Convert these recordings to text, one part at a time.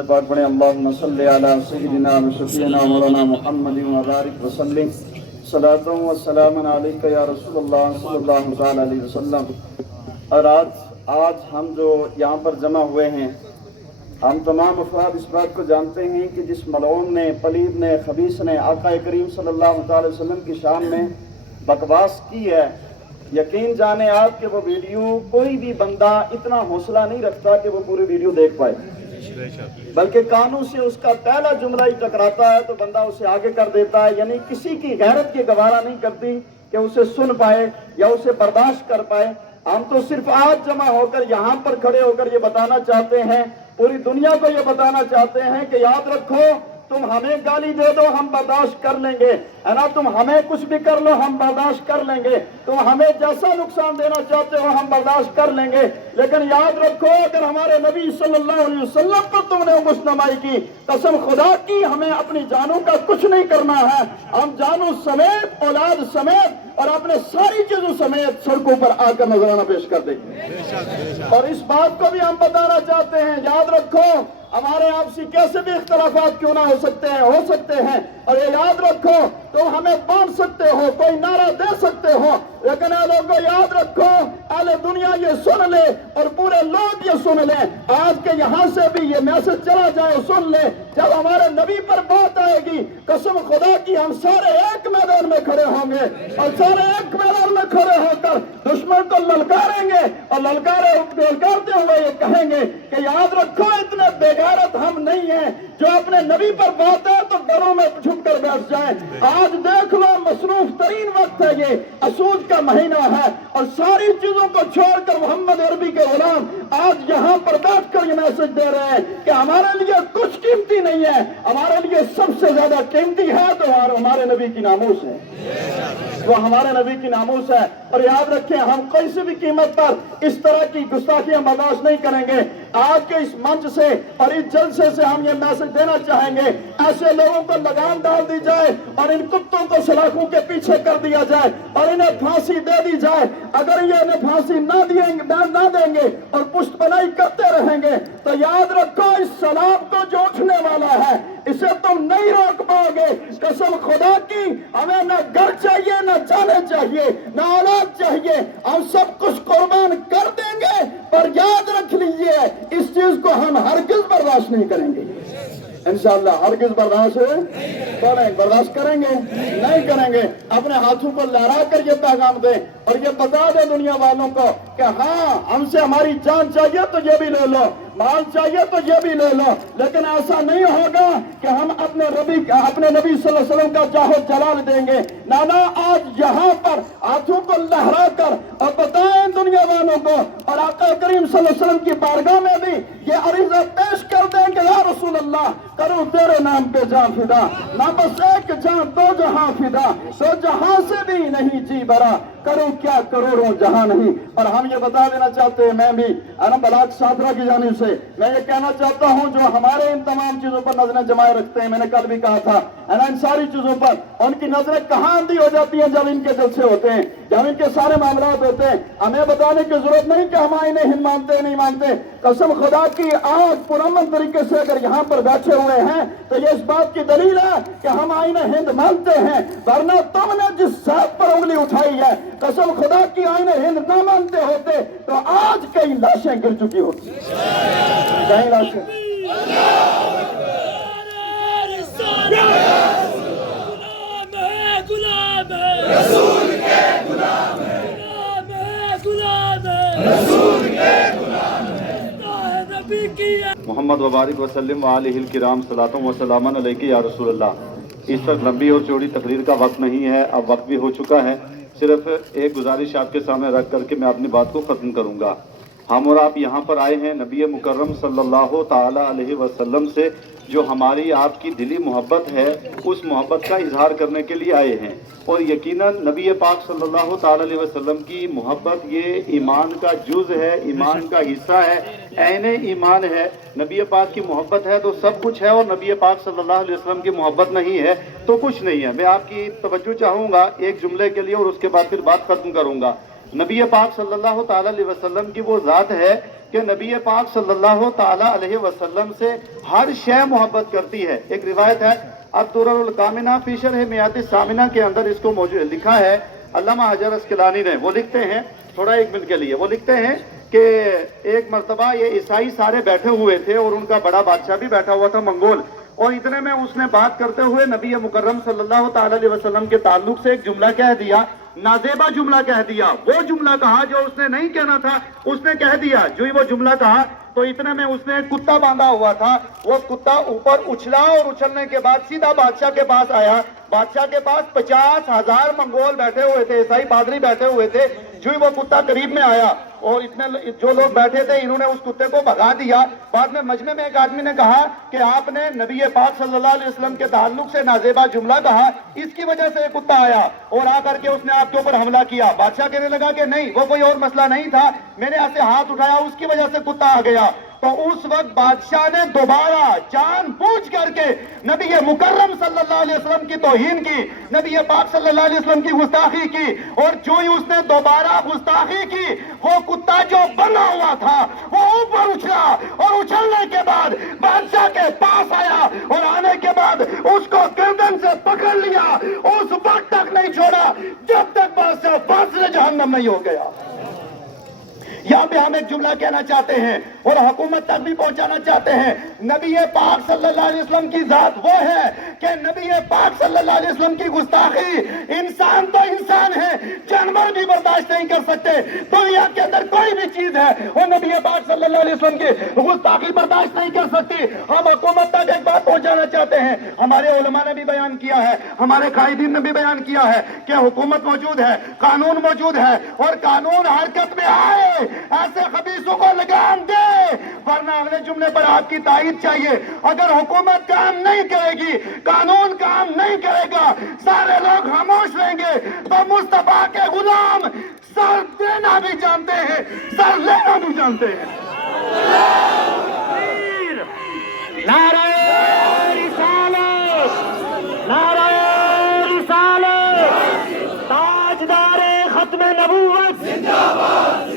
दरूद पाक पढ़ें। अल्लाहुम्मा सल्लि अला सय्यिदिना व शफीना मौलाना मुहम्मदिन व बारिक व सल्लिम सलातु व सलामुन अलैका या रसूलल्लाह सल्लल्लाहु तआला अलैहि वसल्लम। और आज हम जो यहाँ पर जमा हुए हैं, हम तमाम अफराद इस बात को जानते हैं कि जिस मलऊन ने, पलीद ने, खबीस ने आका करीम सल्लल्लाहु अलैहि वसल्लम की शान में बकवास की है, यकीन जाने आप कि वो वीडियो कोई भी बंदा इतना हौसला नहीं रखता कि वो पूरी वीडियो देख पाए, बल्कि कानों से उसका पहला जुमला ही टकराता है तो बंदा उसे आगे कर देता है। यानी किसी की गैरत की गवारा नहीं करती कि उसे सुन पाए या उसे बर्दाश्त कर पाए। हम तो सिर्फ आज जमा होकर यहाँ पर खड़े होकर ये बताना चाहते हैं, पूरी दुनिया को ये बताना चाहते हैं कि याद रखो, तुम हमें गाली दे दो हम बर्दाश्त कर लेंगे, है ना, तुम हमें कुछ भी कर लो हम बर्दाश्त कर लेंगे, तुम हमें जैसा नुकसान देना चाहते हो हम बर्दाश्त कर लेंगे, लेकिन याद रखो अगर हमारे नबी सल्लल्लाहु अलैहि वसल्लम पर तुमने गुस्तमाई की, कसम खुदा की हमें अपनी जानों का कुछ नहीं करना है। हम जानों समेत, औलाद समेत और अपने सारी चीजों समेत सड़कों पर आकर नजराना पेश कर देंगे। और इस बात को भी हम बताना चाहते हैं, याद रखो हमारे आपसी कैसे भी इख्तलाफात क्यों ना हो सकते हैं, और ये याद रखो तुम हमें बांट सकते हो, कोई नारा दे सकते हो, लेकिन लोगों याद रखो, अहले दुनिया ये सुन ले और पूरे लोग ये सुन ले, आज के यहाँ से भी ये मैसेज चला जाए, सुन ले, जब हमारे नबी पर बात आएगी कसम खुदा की हम सारे एक मैदान में खड़े होंगे और सारे एक मैदान में खड़े होकर दुश्मन को ललकारेंगे और ललकारते हुए ये कहेंगे कि याद रखो इतने बेगैरत हम नहीं हैं जो अपने नबी पर बात है तो घरों में छुप कर बैठ जाए। आज देख लो मसरूफ तरीन वक्त है, ये असूज का महीना है और सारी चीजों को छोड़कर मोहम्मद अरबी के गुलाम आज यहाँ पर बैठ कर ये मैसेज दे रहे हैं कि हमारे लिए कुछ कीमती नहीं है, हमारे लिए सबसे ज्यादा कीमती है तो हमारे नबी की नामूस है, वो हमारे नबी की नामूस है। और याद रखें हम किसी भी कीमत पर इस तरह की गुस्ताखियां बर्दाश्त नहीं करेंगे। आज के इस मंच से और इस जलसे से हम ये मैसेज देना चाहेंगे, ऐसे लोगों को लगाम डाल दी जाए और इन कुत्तों को सलाखों के पीछे कर दिया जाए और इन्हें फांसी दे दी जाए। अगर ये इन्हें फांसी ना देंगे और पुष्ट बनाई करते रहेंगे तो याद रखो इस सलाब को जो उठने वाला है इसे तुम नहीं रोक पाओगे। कसम खुदा की हमें न घर चाहिए, न जाने चाहिए, न औलाद चाहिए, हम सब कुछ कुर्बान कर देंगे, पर याद रख लीजिए इस चीज को हम हरगिज बर्दाश्त नहीं करेंगे। इंशाअल्लाह हरगिज बर्दाश्त करेंगे नहीं करेंगे। अपने हाथों को लहरा कर ये पैगाम दें और ये बता दे दुनिया वालों को कि हाँ हमसे हमारी जान चाहिए तो ये भी ले लो, माल चाहिए तो ये भी ले लो, लेकिन ऐसा नहीं होगा कि हम अपने नबी सल्लल्लाहु अलैहि वसल्लम का जाहो जलाल देंगे। नाना आज यहाँ पर हाथों को लहरा कर और बताएं दुनिया वालों को और आका करीम सल्लल्लाहु अलैहि वसल्लम की बारगाह में भी ये अरीज़ा पेश कर देंगे, या रसूल अल्लाह करूं तेरे नाम पे जान फिदा, ना बस एक जान दो जहां फिदा, तो जहां से भी नहीं जी भरा, करूं क्या करोड़ों जहां नहीं। और हम ये बता देना चाहते हैं, मैं भी बलाक सादरा की जानिब से मैं ये कहना चाहता हूं जो हमारे इन तमाम चीजों पर नजरें जमाए रखते हैं, मैंने कल भी कहा था इन सारी चीजों पर उनकी नजरें कहां अंधी हो जाती हैं जब इनके जलसे होते हैं, जब इनके सारे मामला होते हैं। हमें बताने की जरूरत नहीं कि हम आईने हिंद मानते नहीं मानते, कसम खुदा की आज पुरअमन तरीके से अगर यहाँ पर बैठे हुए हैं तो ये इस बात की दलील है कि हम आईने हिंद मानते हैं, वरना तुमने जिस साथ पर उंगली उठाई है कसम खुदा की आईने हिंद न मानते होते तो आज कई लाशें गिर चुकी होती, कई लाशें। मोहम्मद वबारिक वसल्लम वालिहिल किराम सलातुम व सलामन अलैका या रसूल अल्लाह। इस वक्त लंबी और चौड़ी तकरीर का वक्त नहीं है, अब वक्त भी हो चुका है। सिर्फ एक गुजारिश आपके सामने रख करके मैं अपनी बात को ख़त्म करूँगा। हम और आप यहाँ पर आए हैं नबी मुकर्रम सल्लल्लाहु ताला अलैहि वसल्लम से जो हमारी आपकी दिली मोहब्बत है उस मोहब्बत का इजहार करने के लिए आए हैं। और यकीनन नबी पाक सल्लल्लाहु ताला अलैहि वसल्लम की मोहब्बत ये ईमान का जुज़ है, ईमान का हिस्सा है, ऐने ईमान है। नबी पाक की मोहब्बत है तो सब कुछ है, और नबी पाक सल्लल्लाहु अलैहि वसल्लम की मोहब्बत नहीं है तो कुछ नहीं है। मैं आपकी तवज्जो चाहूँगा एक जुमले के लिए और उसके बाद फिर बात खत्म करूँगा। नबी पाक सल्लल्लाहु ताला अलैहि वसल्लम की वो ज़ात है کہ نبی پاک صلی اللہ تعالیٰ علیہ وسلم سے ہر شے محبت کرتی ہے. ایک روایت ہے الدرر الکامنہ فی شرح میات الثامنہ کے اندر اس کو لکھا ہے علامہ حجر اسقلانی نے. وہ لکھتے ہیں تھوڑا 1 منٹ کے لیے، وہ لکھتے ہیں کہ ایک مرتبہ یہ عیسائی سارے بیٹھے ہوئے تھے اور ان کا بڑا بادشاہ بھی بیٹھا ہوا تھا منگول، اور اتنے میں اس نے بات کرتے ہوئے نبی مکرم صلی اللہ تعالی علیہ وسلم کے تعلق سے ایک جملہ کہہ دیا، نازیبا جملہ کہہ دیا. وہ جملہ کہا جو اس نے نہیں کہنا تھا، اس نے کہہ دیا. جو ہی وہ جملہ کہا تو اتنے میں اس نے ایک کتا باندھا ہوا تھا، وہ کتا اوپر اچھلا اور اچھلنے کے بعد سیدھا بادشاہ کے پاس آیا. بادشاہ کے پاس 50,000 منگول بیٹھے ہوئے تھے، عیسائی پادری بیٹھے ہوئے تھے. جو ہی وہ کتا قریب میں آیا اور اتنے جو لوگ بیٹھے تھے انہوں نے اس کتے کو بھگا دیا. بعد میں مجمع میں ایک آدمی نے کہا کہ آپ نے نبی پاک صلی اللہ علیہ وسلم کے تعلق سے نازیبا جملہ کہا، اس کی وجہ سے کتا آیا اور آ کر کے اس نے آپ کے اوپر حملہ کیا. بادشاہ کہنے لگا کہ نہیں، وہ کوئی اور مسئلہ نہیں تھا، میں نے ایسے ہاتھ اٹھایا اس کی وجہ سے کتا آ گیا. تو اس وقت بادشاہ نے دوبارہ جان بوجھ کر کے نبی مکرم صلی اللہ علیہ وسلم کی توہین کی، نبی پاک صلی اللہ علیہ وسلم کی گستاخی کی. اور جو ہی اس نے دوبارہ گستاخی کی، وہ کتا جو بنا ہوا تھا وہ اوپر اچھلا اور اچھلنے کے بعد بادشاہ کے پاس آیا اور آنے کے بعد اس کو گردن سے پکڑ لیا. اس وقت تک نہیں چھوڑا جب تک بادشاہ فاصلے جہنم نہیں ہو گیا. یہاں پہ ہم ایک جملہ کہنا چاہتے ہیں اور حکومت تک بھی پہنچانا چاہتے ہیں. نبی پاک صلی اللہ علیہ وسلم کی ذات وہ ہے کہ نبی پاک صلی اللہ علیہ وسلم کی گستاخی، انسان تو انسان ہے، جانور بھی برداشت نہیں کر سکتے. دنیا کے اندر کوئی بھی چیز ہے وہ نبی پاک صلی اللہ علیہ وسلم کی گستاخی برداشت نہیں کر سکتی. ہم حکومت تک ایک بات پہنچانا چاہتے ہیں. ہمارے علماء نے بھی بیان کیا ہے، ہمارے قائدین نے بھی بیان کیا ہے کہ حکومت موجود ہے، قانون موجود ہے، اور قانون حرکت میں آئے ایسے خبیثوں کو لگام دے، ورنہ اگلے جملے پر آپ کی تائید چاہیے. اگر حکومت کام نہیں کرے گی، قانون کام نہیں کرے گا، سارے لوگ خاموش رہیں گے، تو مصطفیٰ کے غلام سر دینا بھی جانتے ہیں، سر لینا بھی جانتے ہیں. نعرہ رسالت، نعرہ رسالت، تاجدار ختم نبوت زندہ باد.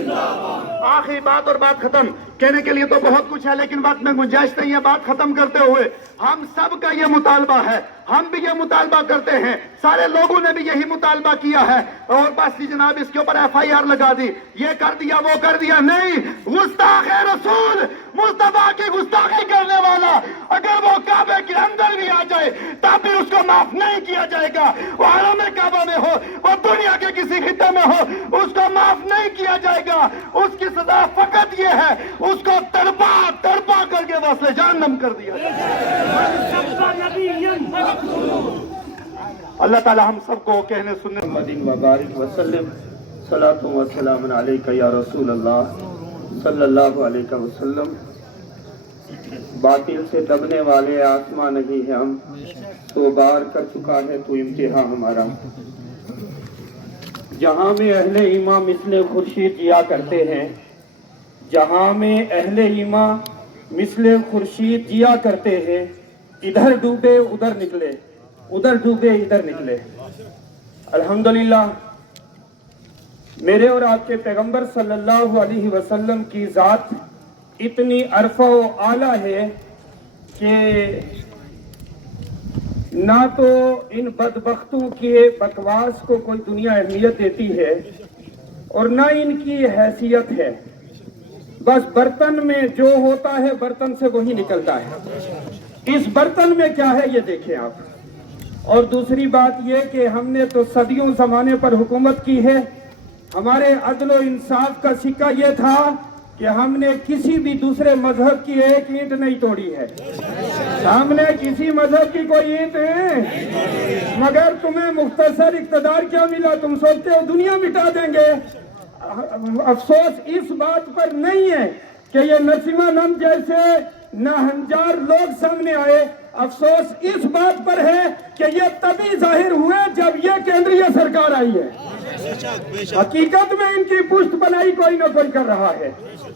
آخری بات اور بات ختم. کہنے کے لیے تو بہت کچھ ہے لیکن وقت میں گنجائش نہیں ہے. بات ختم کرتے ہوئے ہم سب کا یہ مطالبہ ہے، ہم بھی یہ مطالبہ کرتے ہیں، سارے لوگوں نے بھی یہی مطالبہ کیا ہے. اور بس جناب اس کے اوپر FIR لگا دی، یہ کر دیا وہ کر دیا، نہیں. گستاخ رسول، مصطفیٰ کی گستاخی کرنے والا اگر وہ کعبے کے اندر بھی آ جائے تب بھی اس کو معاف نہیں کیا جائے گا. وہ حرم کعبہ میں ہو، وہ دنیا کے کسی خطے میں ہو، اس کو معاف نہیں کیا جائے گا. اس کی سزا فقط یہ ہے اس کو تڑپا تڑپا کر کے وصل جہنم کر دیا جائے. اللہ تعالی ہم سب کو کہنے سننے محمد وبارک وسلم. صلاۃ و سلام علیک یا رسول اللہ صلی اللہ علیہ وسلم. باطل سے دبنے والے آسمان نہیں ہے، ہم تو بار کر چکا ہے تو امتحان ہمارا. جہاں میں اہل ایمان مثل خورشید جیا کرتے ہیں، جہاں میں اہل ایمان مثل خورشید جیا کرتے ہیں، ادھر ڈوبے ادھر نکلے، ادھر ڈوبے ادھر نکلے. الحمدللہ میرے اور آپ کے پیغمبر صلی اللہ علیہ وسلم کی ذات اتنی عرفہ و اعلیٰ ہے کہ نہ تو ان بدبختوں کے بکواس کو کوئی دنیا اہمیت دیتی ہے اور نہ ان کی حیثیت ہے. بس برتن میں جو ہوتا ہے برتن سے وہی نکلتا ہے. اس برتن میں کیا ہے یہ دیکھیں آپ. اور دوسری بات یہ کہ ہم نے تو صدیوں زمانے پر حکومت کی ہے. ہمارے عدل و انصاف کا سکہ یہ تھا کہ ہم نے کسی بھی دوسرے مذہب کی ایک اینٹ نہیں توڑی ہے. ہم نے کسی مذہب کی کوئی اینٹ ہے، مگر تمہیں مختصر اقتدار کیا ملا؟ تم سوچتے ہو دنیا مٹا دیں گے. افسوس اس بات پر نہیں ہے کہ یہ نرسمہانند جیسے ناہنجار لوگ سامنے آئے. افسوس اس بات پر ہے کہ یہ تبھی ظاہر ہوئے جب یہ کیندریہ سرکار آئی ہے. حقیقت میں ان کی پشت بنائی کوئی نہ کوئی کر رہا ہے،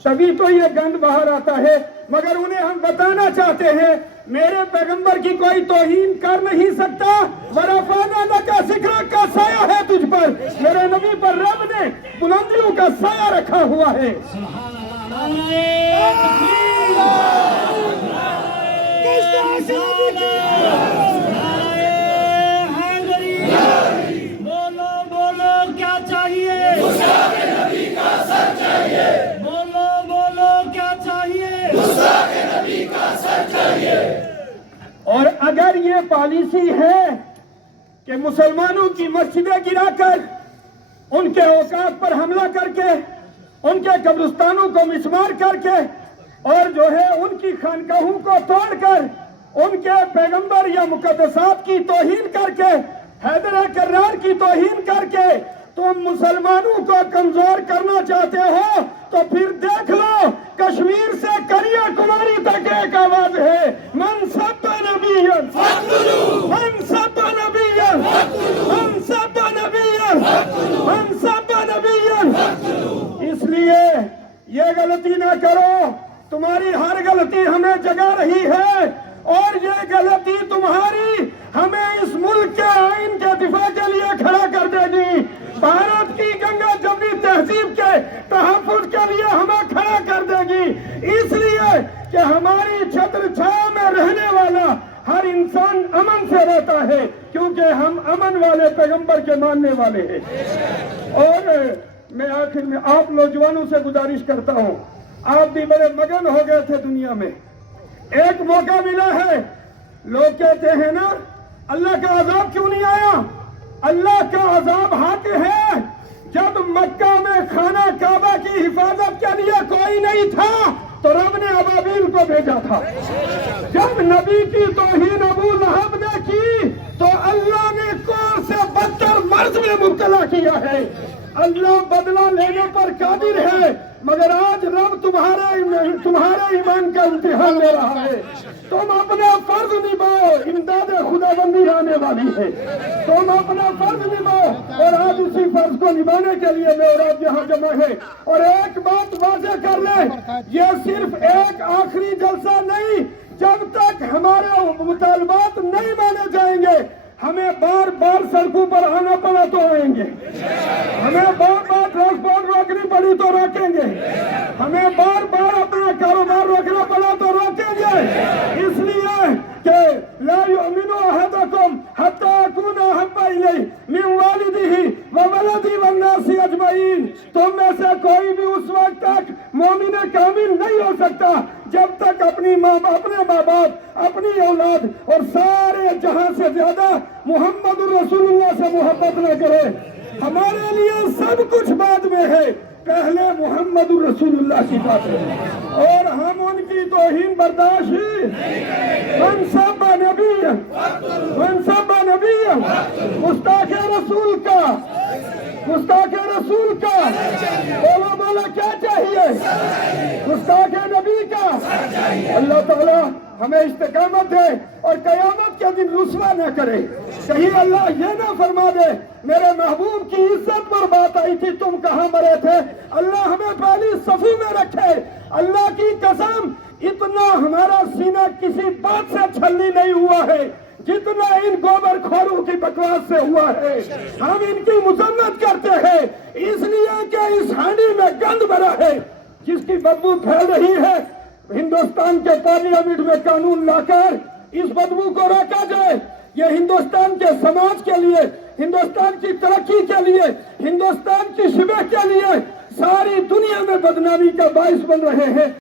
تبھی تو یہ گند باہر آتا ہے. مگر انہیں ہم بتانا چاہتے ہیں میرے پیغمبر کی کوئی توہین کر نہیں سکتا. ورفعنا لک ذکرک کا سایہ ہے تجھ پر، میرے نبی پر رب نے بلندیوں کا سایہ رکھا ہوا ہے. बोलो बोलो क्या चाहिए? बोलो बोलो क्या चाहिए? और अगर ये पॉलिसी है कि मुसलमानों की मस्जिदें गिराकर, उनके औकात पर हमला करके, उनके कब्रिस्तानों को मिसमार करके और जो है उनकी खानकाहों को तोड़कर, उनके पैगंबर या मुकद्दसात की तौहीन करके, हैदर कर्रार की तौहीन करके तुम मुसलमानों को कमजोर करना चाहते हो, तो फिर देख लो कश्मीर से कन्याकुमारी तक एक आवाज है, मन सब्बा नबिय्यन मन सब्बा नबिय्यन मन सब्बा नबिय्यन मन सब्बा नबिय्यन। इसलिए ये गलती ना करो, तुम्हारी हर गलती हमें जगा रही है और ये गलती तुम्हारी हमें इस मुल्क के आइन के दिफा के लिए खड़ा कर देगी। भारत की गंगा जमनी तहजीब के तहफ्फुज़ के लिए हमें खड़ा कर देगी, इसलिए कि हमारी छत्र छाया में रहने वाला हर इंसान अमन से रहता है, क्योंकि हम अमन वाले पैगंबर के मानने वाले हैं। और मैं आखिर में आप नौजवानों से गुजारिश करता हूँ, आप भी बड़े मगन हो गए थे दुनिया में, एक मौका मिला है। लोग कहते हैं ना अल्लाह का अजाब क्यों नहीं आया? अल्लाह का अजाब हाथ है। जब मक्का में खाना काबा की हिफाजत के लिए कोई नहीं था तो रब ने अबाबील को भेजा था। जब नबी की तौहीन अबू लहब ने की तो अल्लाह ने कोर से बदतर मर्ज में मुब्तला किया है। अल्लाह बदला लेने पर कादिर है, मगर आज रब तुम्हारे ईमान का इम्तिहान ले रहा है। तुम अपना फर्ज निभाओ, इमदाद खुदाबंदी आने वाली है, तुम अपना फर्ज निभाओ। और आज उसी फर्ज को निभाने के लिए मेहराब यहाँ जमा है। और एक बात वाज़ेह कर ले, ये सिर्फ एक आखिरी जलसा नहीं, जब तक हमारे मुतालबात नहीं माने जाएंगे, हमें बार बार सड़कों पर आना पड़ा तो आएंगे, हमें बार बार ट्रांसपोर्ट रोकनी पड़ी तो रोकेंगे, हमें बार बार अपना कारोबार रोकना पड़ा तो रोकेंगे। इसलिए कि ला युमिनु अहदुकुम हत्ता अकूना अहब्बा इलैहि मिन वालिदिही व वलदिही वन्नासी अजमईन। तुम में से कोई भी उस वक्त तक मोमिन कामिल नहीं हो सकता जब तक अपने माँ बाप, अपनी औलाद और सारे जहां से ज्यादा मोहम्मद रसूलुल्लाह से मोहब्बत न करे। हमारे लिए सब कुछ बाद में है, पहले मोहम्मद रसूलुल्लाह की बात है और हम उनकी तौहीन बर्दाश्त ही। मन सब्बा नबिय्यन मुस्ताक़ रसूल का बोलो बोलो क्या चाहिए? मुस्ताक़ नबी का। अल्लाह ताला हमें इस्तिकामत दे और कयामत के दिन रुस्वा न करे। कहीं अल्लाह ये ना फरमा दे मेरे महबूब की इज्जत पर बात आई थी, तुम कहाँ मरे थे। अल्लाह हमें पहली सफू में रखे। अल्लाह की कसम, इतना हमारा सीना किसी बात से छलनी नहीं हुआ है जितना इन गोबरखोरों की बकवास से हुआ है। हम इनकी मजम्मत करते हैं इसलिए कि इस हांडी में गंद भरा है जिसकी बदबू फैल रही है। हिंदुस्तान के पार्लियामेंट में कानून लाकर इस बदबू को रोका जाए। ये हिंदुस्तान के समाज के लिए, हिंदुस्तान की तरक्की के लिए, हिंदुस्तान की शिबह के लिए सारी दुनिया में बदनामी का बाइस बन रहे हैं।